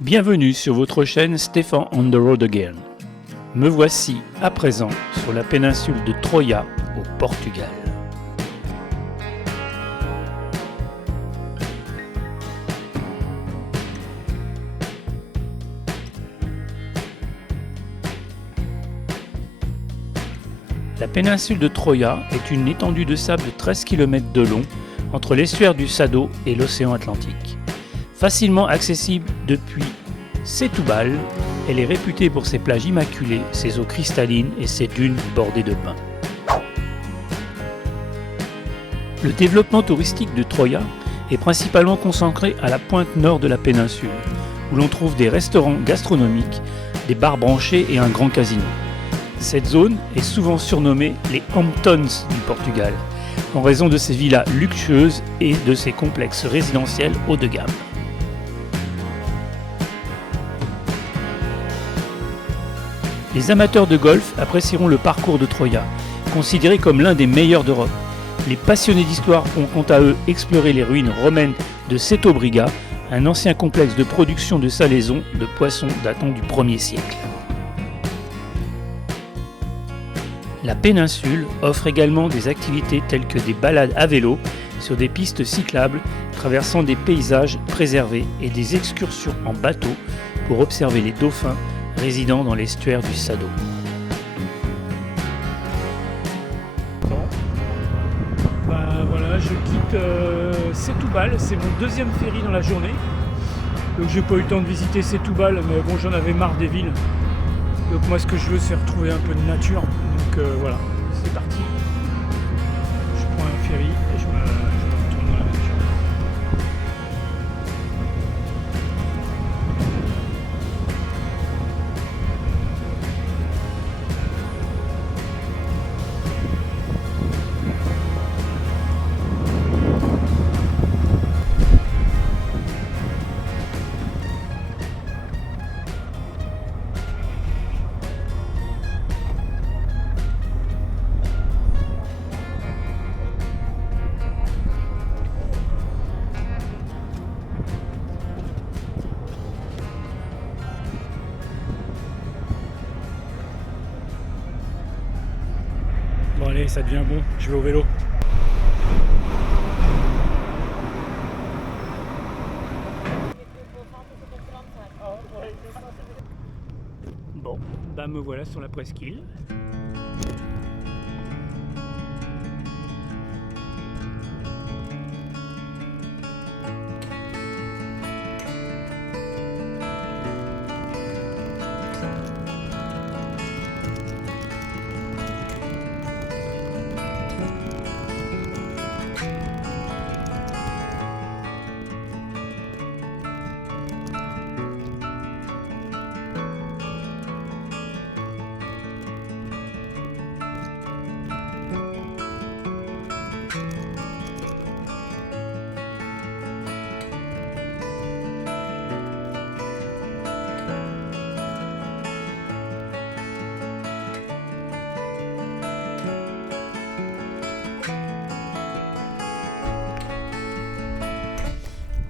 Bienvenue sur votre chaîne Stéphane on the road again. Me voici à présent sur la péninsule de Troia au Portugal. La péninsule de Troia est une étendue de sable de 13 km de long entre l'estuaire du Sado et l'océan Atlantique. Facilement accessible depuis Setúbal, elle est réputée pour ses plages immaculées, ses eaux cristallines et ses dunes bordées de pins. Le développement touristique de Troia est principalement concentré à la pointe nord de la péninsule, où l'on trouve des restaurants gastronomiques, des bars branchés et un grand casino. Cette zone est souvent surnommée les Hamptons du Portugal, en raison de ses villas luxueuses et de ses complexes résidentiels haut de gamme. Les amateurs de golf apprécieront le parcours de Troia, considéré comme l'un des meilleurs d'Europe. Les passionnés d'histoire ont quant à eux exploré les ruines romaines de Setobriga, un ancien complexe de production de salaison de poissons datant du 1er siècle. La péninsule offre également des activités telles que des balades à vélo sur des pistes cyclables traversant des paysages préservés et des excursions en bateau pour observer les dauphins résidant dans l'estuaire du Sado. Voilà, je quitte Setúbal, c'est mon deuxième ferry dans la journée. Donc j'ai pas eu le temps de visiter Setúbal, mais bon, j'en avais marre des villes. Donc moi ce que je veux c'est retrouver un peu de nature. Donc voilà, c'est parti. Je prends un ferry et je me retourne dans la nature. Bon allez, ça devient bon, je vais au vélo. Bon, bah me voilà sur la presqu'île.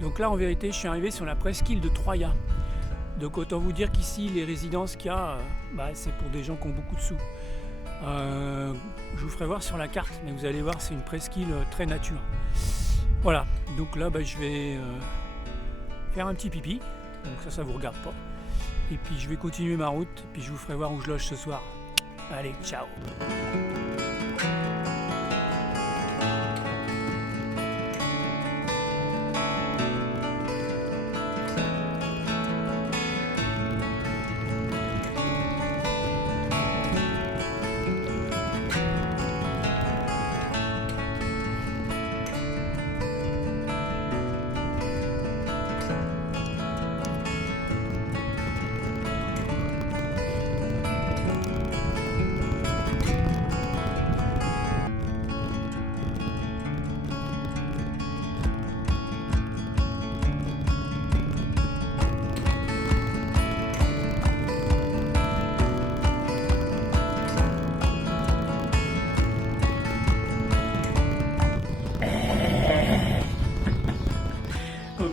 Donc là en vérité je suis arrivé sur la presqu'île de Troia. Donc autant vous dire qu'ici les résidences qu'il y a, c'est pour des gens qui ont beaucoup de sous. Je vous ferai voir sur la carte, mais vous allez voir c'est une presqu'île très nature. Voilà, donc là je vais faire un petit pipi, donc ça vous regarde pas. Et puis je vais continuer ma route, et puis je vous ferai voir où je loge ce soir. Allez, ciao.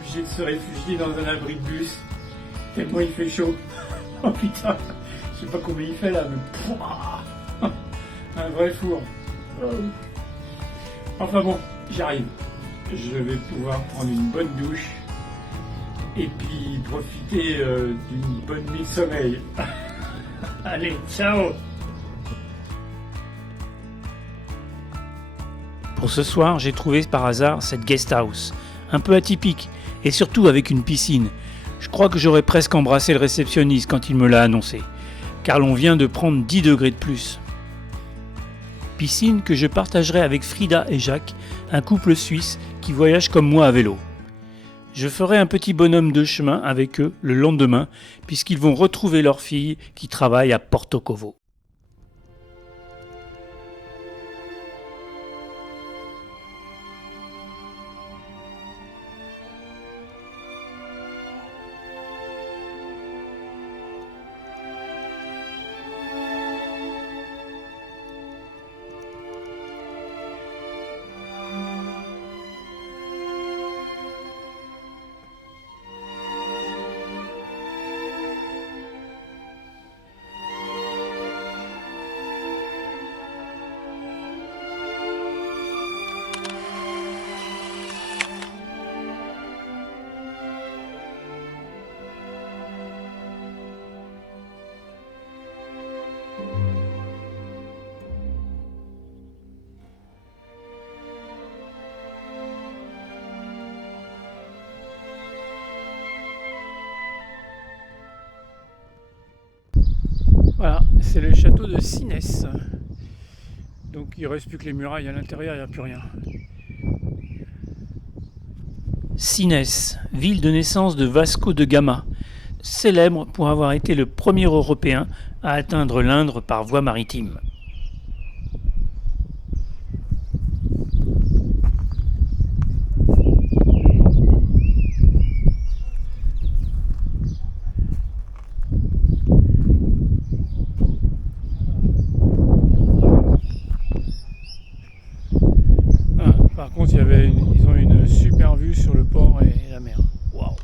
obligé de se réfugier dans un abri de bus. tellement il fait chaud. Oh putain, je sais pas combien il fait là, mais pouah, un vrai four. Enfin bon, j'arrive. Je vais pouvoir prendre une bonne douche et puis profiter d'une bonne nuit de sommeil. Allez, ciao! Pour ce soir, j'ai trouvé par hasard cette guest house, un peu atypique, et surtout avec une piscine. Je crois que j'aurais presque embrassé le réceptionniste quand il me l'a annoncé, car l'on vient de prendre 10 degrés de plus. Piscine que je partagerai avec Frida et Jacques, un couple suisse qui voyage comme moi à vélo. Je ferai un petit bonhomme de chemin avec eux le lendemain, puisqu'ils vont retrouver leur fille qui travaille à Porto Covo. Voilà, c'est le château de Sines. Donc il ne reste plus que les murailles à l'intérieur, il n'y a plus rien. Sines, ville de naissance de Vasco de Gama, célèbre pour avoir été le premier Européen à atteindre l'Indre par voie maritime. Par contre, ils ont une super vue sur le port et la mer. Waouh!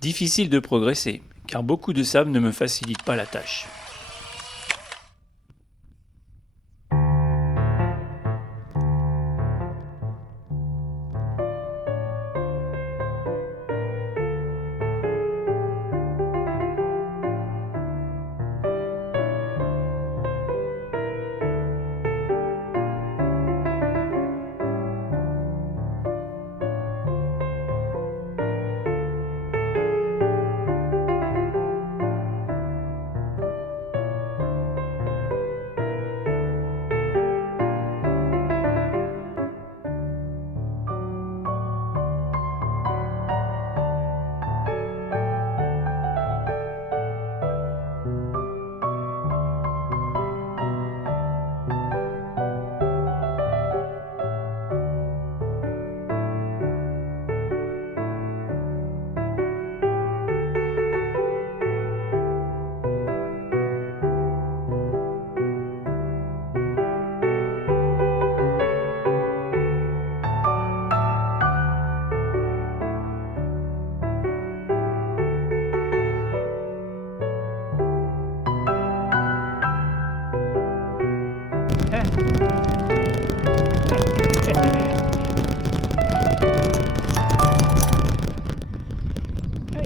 Difficile de progresser, car beaucoup de sable ne me facilite pas la tâche.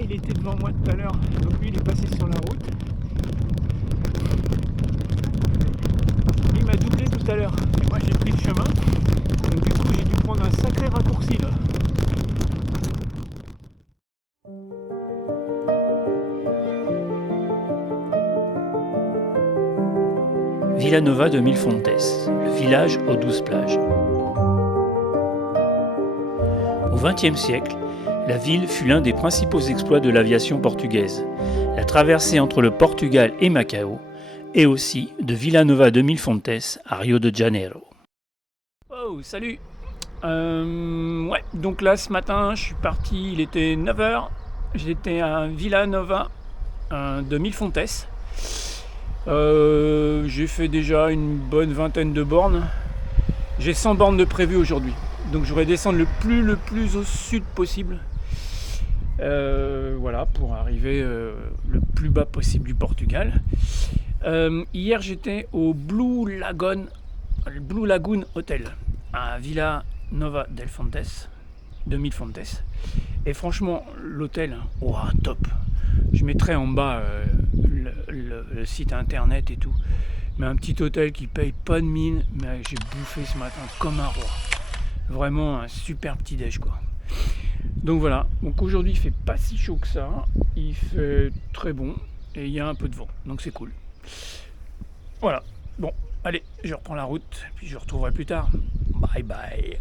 Il était devant moi tout à l'heure, donc lui il est passé sur la route. Il m'a doublé tout à l'heure et moi j'ai pris le chemin, donc du coup j'ai dû prendre un sacré raccourci là. Villanova de Milfontes, le village aux 12 plages. Au XXe siècle, la ville fut l'un des principaux exploits de l'aviation portugaise, la traversée entre le Portugal et Macao, et aussi de Villanova de Milfontes à Rio de Janeiro. Oh, salut. Donc là ce matin je suis parti, il était 9h, j'étais à Villanova de Milfontes. J'ai fait déjà une bonne vingtaine de bornes. J'ai 100 bornes de prévues aujourd'hui. Donc je voudrais descendre le plus au sud possible. Voilà, pour arriver le plus bas possible du Portugal. Hier j'étais au Blue Lagoon Hotel à Villanova de Milfontes. Et franchement, l'hôtel, top. Je mettrai en bas le site internet et tout. Mais un petit hôtel qui paye pas de mine, mais j'ai bouffé ce matin comme un roi. Vraiment un super petit déj quoi. Donc voilà, donc aujourd'hui il fait pas si chaud que ça, il fait très bon et il y a un peu de vent, donc c'est cool. Voilà, bon, allez, je reprends la route, puis je vous retrouverai plus tard. Bye bye.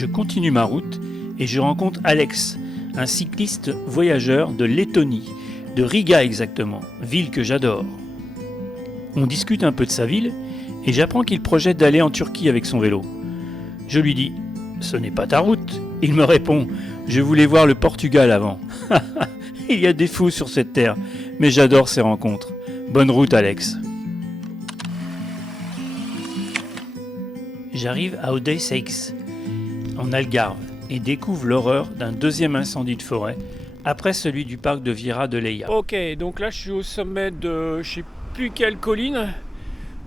je continue ma route et je rencontre Alex, un cycliste voyageur de Lettonie, de Riga exactement, ville que j'adore. On discute un peu de sa ville et j'apprends qu'il projette d'aller en Turquie avec son vélo. Je lui dis « Ce n'est pas ta route ». Il me répond « Je voulais voir le Portugal avant ». Il y a des fous sur cette terre, mais j'adore ces rencontres. Bonne route Alex. J'arrive à Odesseix, en Algarve, et découvre l'horreur d'un deuxième incendie de forêt, après celui du parc de Vira de Leia. Ok, donc là je suis au sommet de je sais plus quelle colline,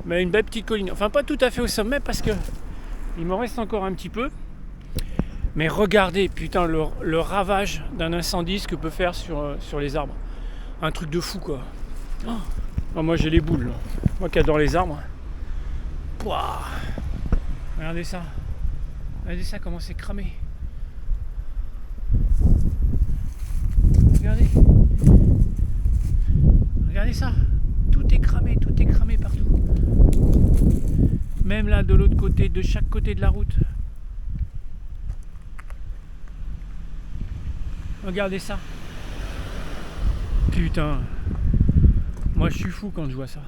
mais une belle petite colline. Enfin pas tout à fait au sommet parce que il m'en reste encore un petit peu. Mais regardez, putain, le ravage d'un incendie, ce que peut faire sur les arbres. Un truc de fou, quoi. Oh, moi, j'ai les boules. Là. Moi qui adore les arbres. Pouah. Regardez ça. Regardez ça, comment c'est cramé. Regardez. Regardez ça. Tout est cramé partout. Même là, de l'autre côté, de chaque côté de la route. Regardez ça. Putain. Moi je suis fou quand je vois ça.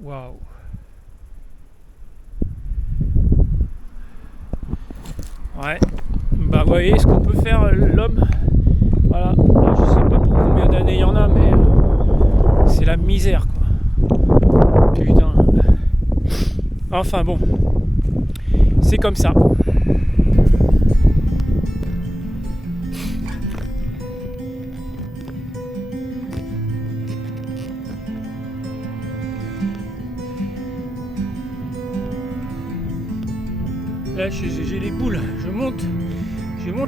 Waouh. Ouais. Bah vous voyez ce qu'on peut faire l'homme. Voilà. Là, je sais pas pour combien d'années il y en a, mais c'est la misère quoi. Putain. Enfin bon. C'est comme ça. Là j'ai les boules, je monte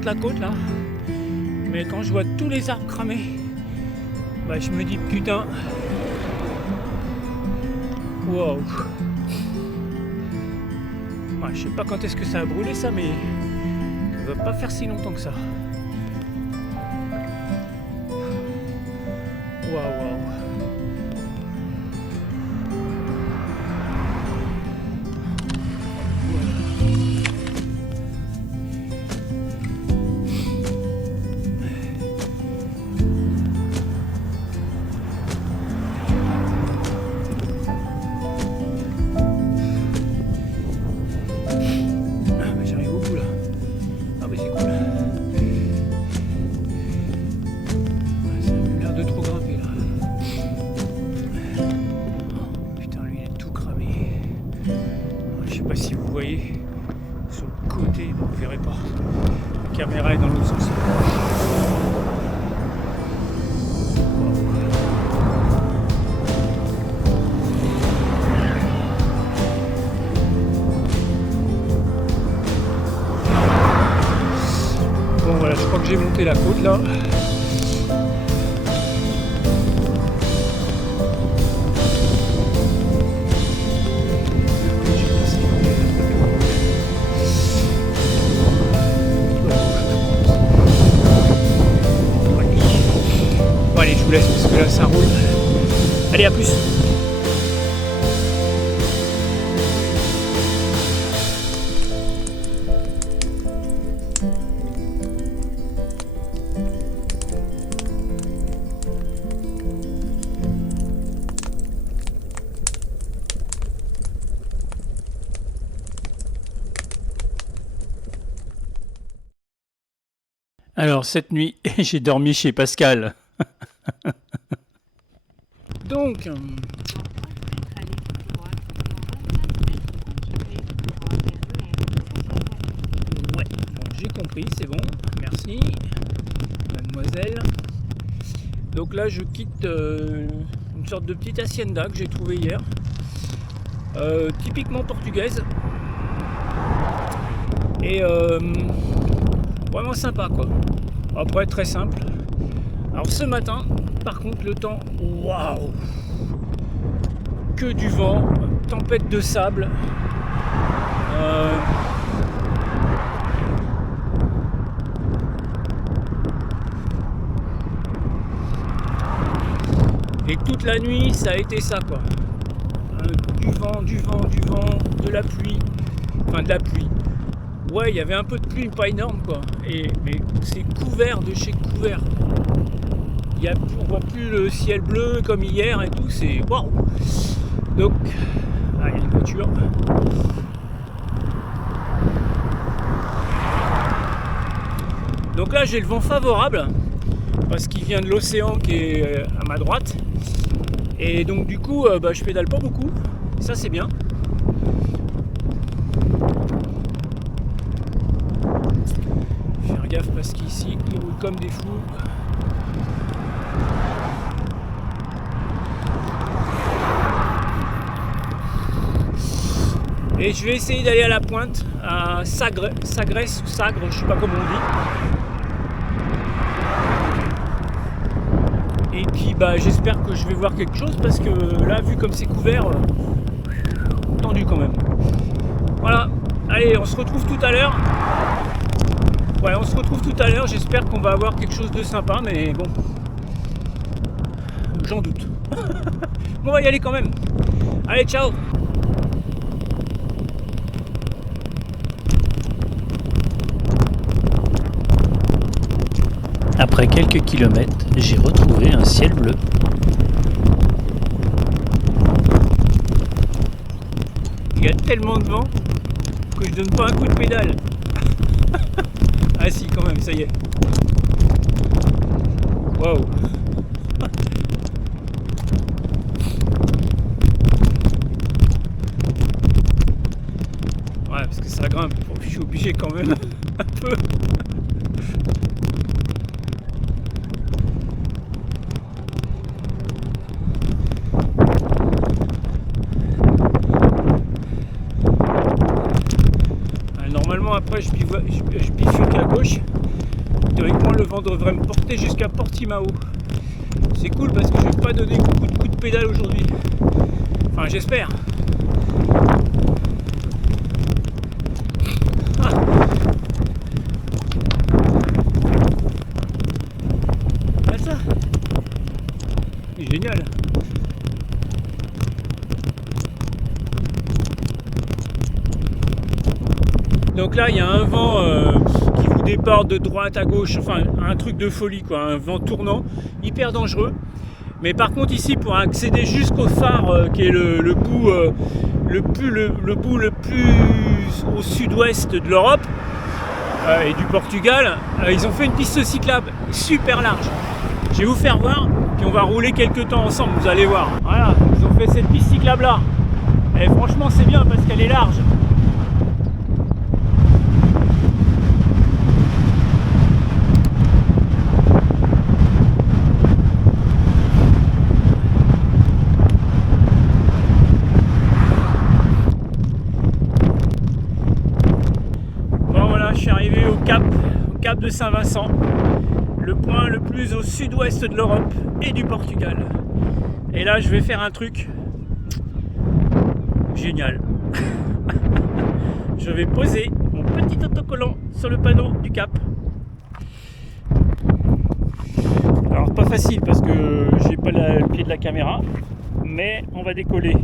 la côte là, mais quand je vois tous les arbres cramés, bah je me dis putain, waouh, ouais, je sais pas quand est-ce que ça a brûlé ça, mais ça va pas faire si longtemps que ça. Waouh. Si vous voyez sur le côté, vous ne verrez pas. La caméra est dans l'autre sens. Bon voilà, je crois que j'ai monté la côte là. Allez, je vous laisse parce que là ça roule. Allez, à plus. Alors cette nuit, j'ai dormi chez Pascal. Donc, ouais, bon, j'ai compris, c'est bon, merci, mademoiselle. Donc là, je quitte une sorte de petite hacienda que j'ai trouvée hier, typiquement portugaise, et vraiment sympa quoi. Après, très simple. Alors ce matin, par contre, le temps, waouh, que du vent, tempête de sable. Et toute la nuit, ça a été ça quoi. Du vent, de la pluie. enfin de la pluie. Ouais, il y avait un peu de pluie, pas énorme quoi. Mais c'est couvert de chez couvert. On voit plus le ciel bleu comme hier et tout, c'est waouh. Donc, il y a une voiture. Donc là, j'ai le vent favorable parce qu'il vient de l'océan qui est à ma droite. Et donc du coup, je pédale pas beaucoup. Ça, c'est bien. Faire gaffe parce qu'ici, ils roulent comme des fous. Et je vais essayer d'aller à la pointe, à Sagres ou Sagres, je sais pas comment on dit. Et puis j'espère que je vais voir quelque chose parce que là, vu comme c'est couvert, tendu quand même. Voilà, allez, on se retrouve tout à l'heure. Ouais, on se retrouve tout à l'heure, j'espère qu'on va avoir quelque chose de sympa, mais bon, j'en doute. Bon, on va y aller quand même. Allez, ciao. Après quelques kilomètres, j'ai retrouvé un ciel bleu. Il y a tellement de vent que je donne pas un coup de pédale. Ah si, quand même, ça y est. Waouh. Ouais, parce que ça grimpe. Je suis obligé quand même un peu. Normalement, après, je bifurque à gauche. Théoriquement, le vent devrait me porter jusqu'à Portimao. C'est cool parce que je vais pas donner beaucoup de coups de pédale aujourd'hui. Enfin, j'espère. Ah. Ah, ça, c'est génial. Donc là, il y a un vent qui vous déporte de droite à gauche, enfin un truc de folie quoi, un vent tournant, hyper dangereux. Mais par contre ici, pour accéder jusqu'au phare qui est le bout le plus au sud-ouest de l'Europe et du Portugal, ils ont fait une piste cyclable super large. Je vais vous faire voir, puis on va rouler quelques temps ensemble, vous allez voir. Voilà, ils ont fait cette piste cyclable là. Et franchement c'est bien parce qu'elle est large. Cap de Saint-Vincent, le point le plus au sud-ouest de l'Europe et du Portugal. Et là, je vais faire un truc génial. Je vais poser mon petit autocollant sur le panneau du cap. Alors, pas facile parce que j'ai pas le pied de la caméra, mais on va décoller.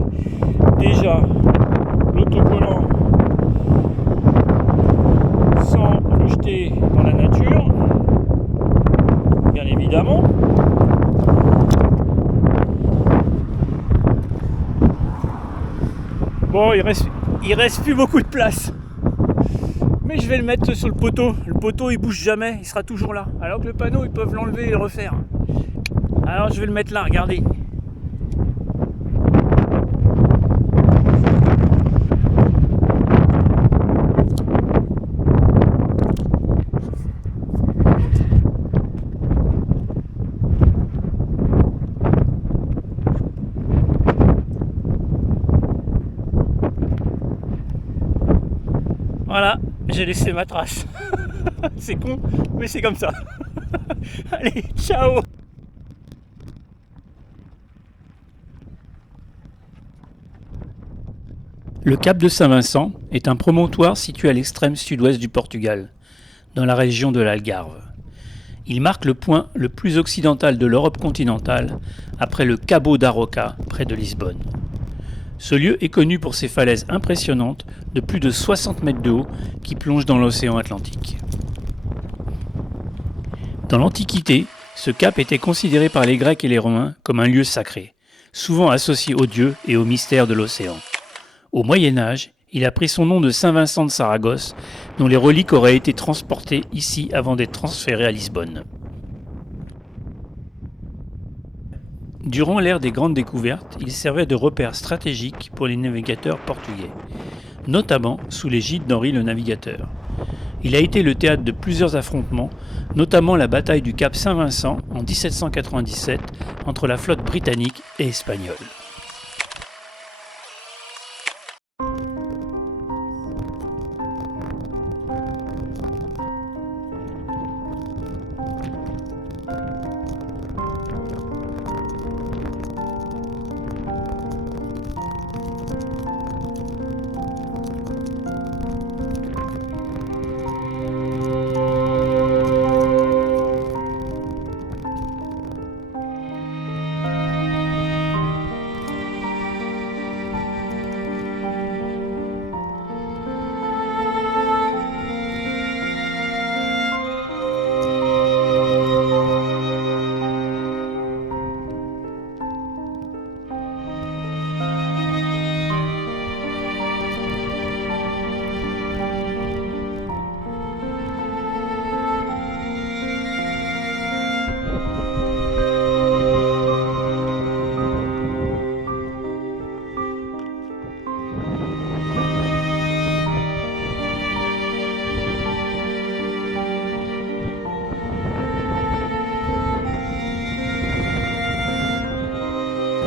Déjà, l'autocollant sans le jeter dans la nature, bien évidemment. Bon, il reste plus beaucoup de place, mais je vais le mettre sur le poteau. Le poteau il bouge jamais, il sera toujours là, alors que le panneau ils peuvent l'enlever et le refaire. Alors je vais le mettre là, regardez. Voilà, j'ai laissé ma trace. C'est con, mais c'est comme ça. Allez, ciao. Le cap de Saint-Vincent est un promontoire situé à l'extrême sud-ouest du Portugal, dans la région de l'Algarve. Il marque le point le plus occidental de l'Europe continentale, après le Cabo da Roca, près de Lisbonne. Ce lieu est connu pour ses falaises impressionnantes de plus de 60 mètres de haut qui plongent dans l'océan Atlantique. Dans l'Antiquité, ce cap était considéré par les Grecs et les Romains comme un lieu sacré, souvent associé aux dieux et aux mystères de l'océan. Au Moyen Âge, il a pris son nom de Saint Vincent de Saragosse, dont les reliques auraient été transportées ici avant d'être transférées à Lisbonne. Durant l'ère des grandes découvertes, il servait de repère stratégique pour les navigateurs portugais, notamment sous l'égide d'Henri le Navigateur. Il a été le théâtre de plusieurs affrontements, notamment la bataille du Cap Saint-Vincent en 1797 entre la flotte britannique et espagnole.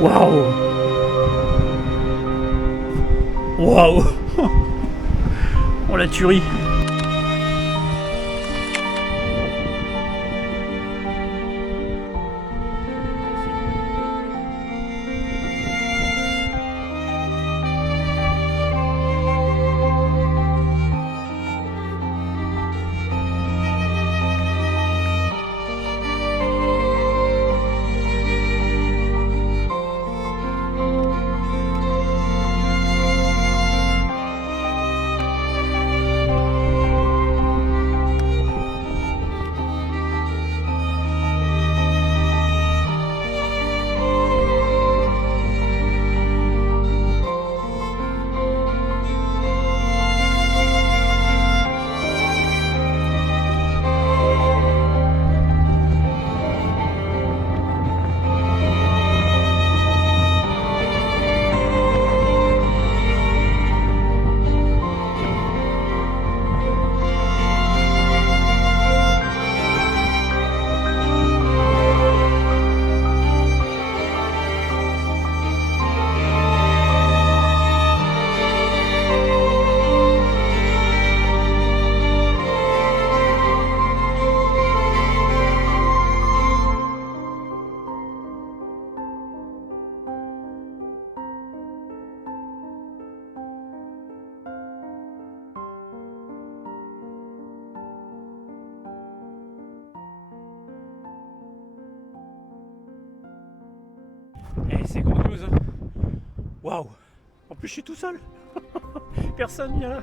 Waouh! Waouh! Oh la tuerie! Eh, c'est grandiose, hein. Waouh! En plus, je suis tout seul. Personne vient là.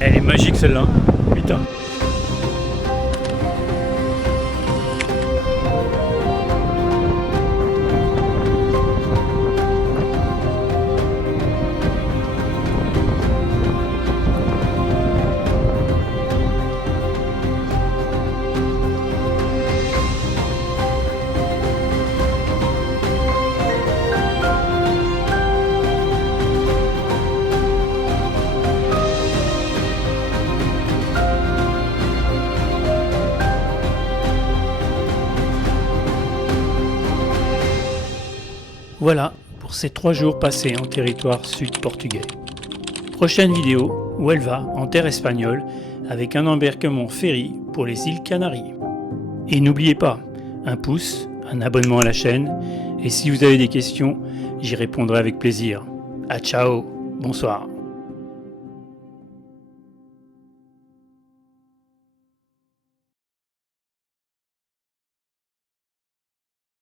Elle est magique celle-là. Putain. Voilà pour ces 3 jours passés en territoire sud-portugais. Prochaine vidéo où elle va en terre espagnole avec un embarquement ferry pour les îles Canaries. Et n'oubliez pas, un pouce, un abonnement à la chaîne, et si vous avez des questions, j'y répondrai avec plaisir. À ciao, bonsoir.